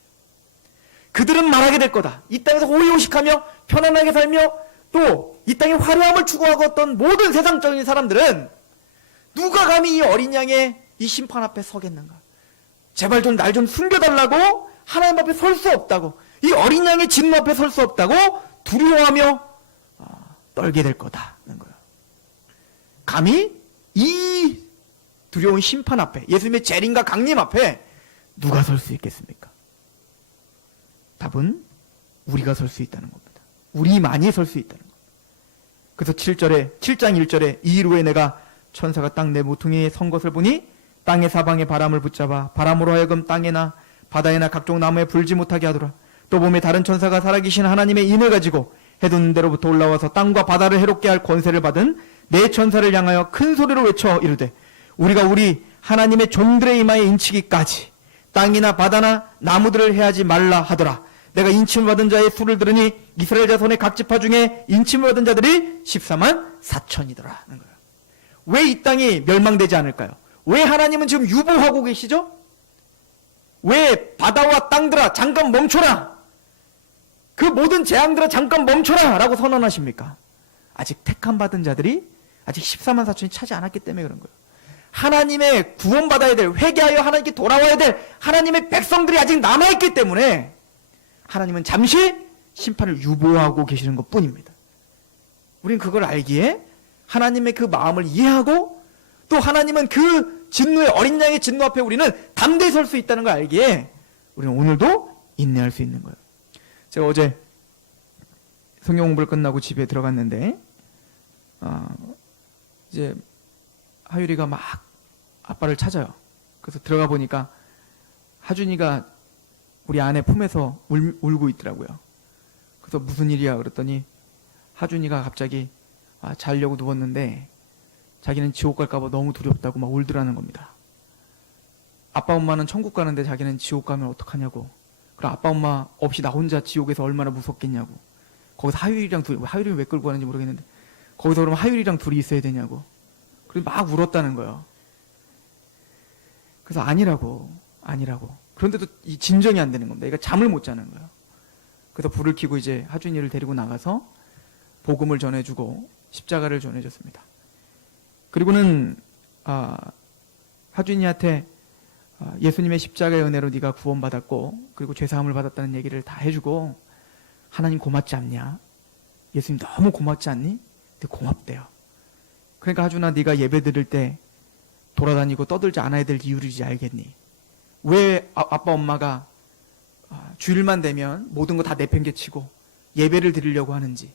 그들은 말하게 될 거다. 이 땅에서 호의호식하며 편안하게 살며 또 이 땅의 화려함을 추구하고 어떤 모든 세상적인 사람들은 누가 감히 이 어린 양의 이 심판 앞에 서겠는가. 제발 좀 날 좀 숨겨달라고 하나님 앞에 설 수 없다고 이 어린 양의 진노 앞에 설 수 없다고 두려워하며 떨게 될 거다는 거예요. 감히 이 두려운 심판 앞에 예수님의 재림과 강림 앞에 누가 설 수 있겠습니까? 답은 우리가 설 수 있다는 겁니다. 우리만이 설 수 있다는 겁니다. 그래서 7장 1절에 이 일 후에 내가 천사가 땅 내 모퉁이에 선 것을 보니 땅의 사방에 바람을 붙잡아 바람으로 하여금 땅에나 바다에나 각종 나무에 불지 못하게 하더라. 또 봄에 다른 천사가 살아계신 하나님의 인을 가지고 해돋는 데로부터 올라와서 땅과 바다를 해롭게 할 권세를 받은 네 천사를 향하여 큰 소리로 외쳐 이르되 우리가 우리 하나님의 종들의 이마에 인치기까지 땅이나 바다나 나무들을 해하지 말라 하더라. 내가 인침을 받은 자의 수를 들으니 이스라엘 자손의 각 지파 중에 인침을 받은 자들이 14만 4천이더라 하는 거예요. 왜 이 땅이 멸망되지 않을까요? 왜 하나님은 지금 유보하고 계시죠? 왜 바다와 땅들아 잠깐 멈춰라. 그 모든 재앙들아 잠깐 멈춰라 라고 선언하십니까? 아직 택함 받은 자들이 아직 14만 4천이 차지 않았기 때문에 그런 거예요. 하나님의 구원받아야 될, 회개하여 하나님께 돌아와야 될 하나님의 백성들이 아직 남아있기 때문에 하나님은 잠시 심판을 유보하고 계시는 것 뿐입니다. 우린 그걸 알기에 하나님의 그 마음을 이해하고 또 하나님은 그 진노의 어린 양의 진노 앞에 우리는 담대히 설 수 있다는 걸 알기에 우리는 오늘도 인내할 수 있는 거예요. 제가 어제 성경 공부를 끝나고 집에 들어갔는데 이제 하율이가 막 아빠를 찾아요. 그래서 들어가 보니까 하준이가 우리 아내 품에서 울고 있더라고요. 그래서 무슨 일이야 그랬더니 하준이가 갑자기 자려고 누웠는데 자기는 지옥 갈까 봐 너무 두렵다고 막 울더라는 겁니다. 아빠 엄마는 천국 가는데 자기는 지옥 가면 어떡하냐고. 그럼 아빠 엄마 없이 나 혼자 지옥에서 얼마나 무섭겠냐고. 거기서 하율이랑 하율이를 왜 끌고 가는지 모르겠는데 거기서 그러면 하율이랑 둘이 있어야 되냐고. 그래서 막 울었다는 거예요. 그래서 아니라고. 그런데도 이 진정이 안 되는 겁니다. 그러니까 잠을 못 자는 거예요. 그래서 불을 켜고 이제 하준이를 데리고 나가서 복음을 전해주고 십자가를 전해줬습니다. 그리고는 하준이한테 예수님의 십자가의 은혜로 네가 구원받았고 그리고 죄사함을 받았다는 얘기를 다 해주고, 하나님 고맙지 않냐? 예수님 너무 고맙지 않니? 근데 고맙대요. 그러니까 하준아, 네가 예배 드릴 때 돌아다니고 떠들지 않아야 될 이유를 이제 알겠니? 왜 아빠 엄마가 주일만 되면 모든 거 다 내팽개치고 예배를 드리려고 하는지,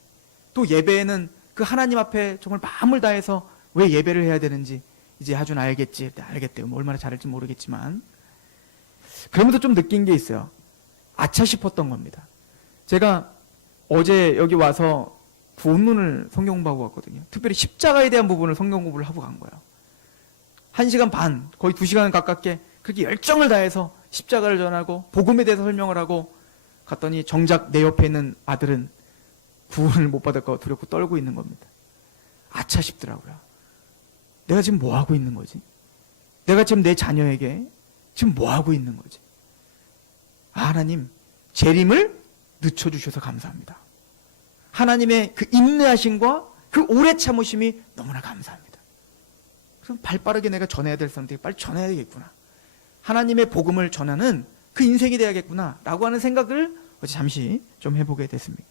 또 예배에는 그 하나님 앞에 정말 마음을 다해서 왜 예배를 해야 되는지 이제 하준 알겠지. 알겠대요. 뭐 얼마나 잘할지 모르겠지만. 그러면서 좀 느낀 게 있어요. 아차 싶었던 겁니다. 제가 어제 여기 와서 구원문을 성경 공부하고 왔거든요. 특별히 십자가에 대한 부분을 성경 공부를 하고 간 거예요. 1시간 반, 거의 2시간 가깝게 그렇게 열정을 다해서 십자가를 전하고 복음에 대해서 설명을 하고 갔더니 정작 내 옆에 있는 아들은 구원을 못 받을까 두렵고 떨고 있는 겁니다. 아차 싶더라고요. 내가 지금 뭐 하고 있는 거지? 내가 지금 내 자녀에게 지금 뭐 하고 있는 거지? 하나님, 재림을 늦춰주셔서 감사합니다. 하나님의 그 인내하심과 그 오래 참으심이 너무나 감사합니다. 그럼 발빠르게 내가 전해야 될 사람들에게 빨리 전해야 되겠구나. 하나님의 복음을 전하는 그 인생이 돼야겠구나 라고 하는 생각을 어제 잠시 좀 해보게 됐습니다.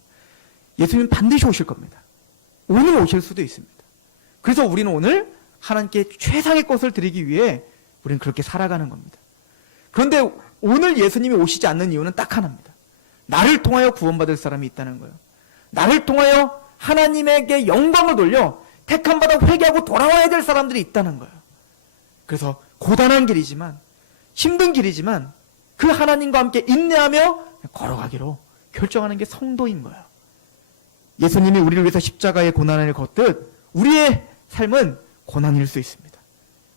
예수님은 반드시 오실 겁니다. 오늘 오실 수도 있습니다. 그래서 우리는 오늘 하나님께 최상의 것을 드리기 위해 우리는 그렇게 살아가는 겁니다. 그런데 오늘 예수님이 오시지 않는 이유는 딱 하나입니다. 나를 통하여 구원받을 사람이 있다는 거예요. 나를 통하여 하나님에게 영광을 돌려 택함받아 회개하고 돌아와야 될 사람들이 있다는 거예요. 그래서 고단한 길이지만, 힘든 길이지만 그 하나님과 함께 인내하며 걸어가기로 결정하는 게 성도인 거예요. 예수님이 우리를 위해서 십자가의 고난을 걷듯 우리의 삶은 고난일 수 있습니다.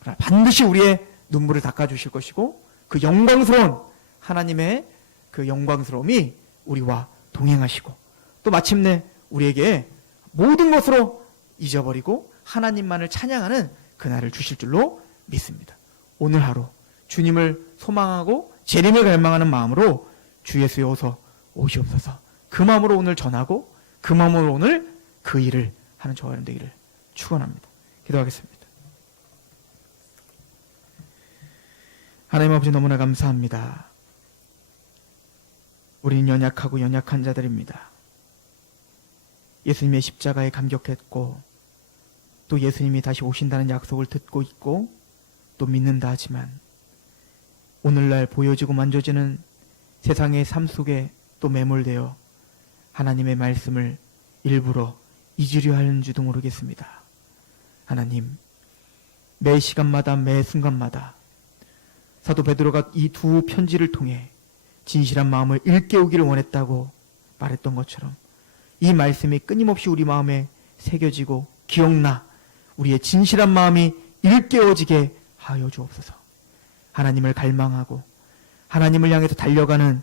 그러나 반드시 우리의 눈물을 닦아주실 것이고, 그 영광스러운 하나님의 그 영광스러움이 우리와 동행하시고, 또 마침내 우리에게 모든 것으로 잊어버리고 하나님만을 찬양하는 그날을 주실 줄로 믿습니다. 오늘 하루 주님을 소망하고 재림을 갈망하는 마음으로 주 예수여 어서 오시옵소서, 그 마음으로 오늘 전하고 그 마음으로 오늘 그 일을 하는 저와 여러분 되기를 축원합니다. 기도하겠습니다. 하나님 아버지, 너무나 감사합니다. 우리는 연약하고 연약한 자들입니다. 예수님의 십자가에 감격했고, 또 예수님이 다시 오신다는 약속을 듣고 있고 또 믿는다 하지만, 오늘날 보여지고 만져지는 세상의 삶 속에 또 매몰되어 하나님의 말씀을 일부러 잊으려 하는지도 모르겠습니다. 하나님, 매 시간마다 매 순간마다 사도 베드로가 이 두 편지를 통해 진실한 마음을 일깨우기를 원했다고 말했던 것처럼 이 말씀이 끊임없이 우리 마음에 새겨지고 기억나 우리의 진실한 마음이 일깨워지게 하여 주옵소서. 하나님을 갈망하고 하나님을 향해서 달려가는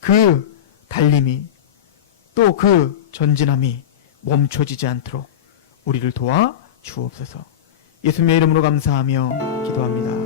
그 달림이, 또 그 전진함이 멈춰지지 않도록 우리를 도와 주옵소서. 예수님의 이름으로 감사하며 기도합니다.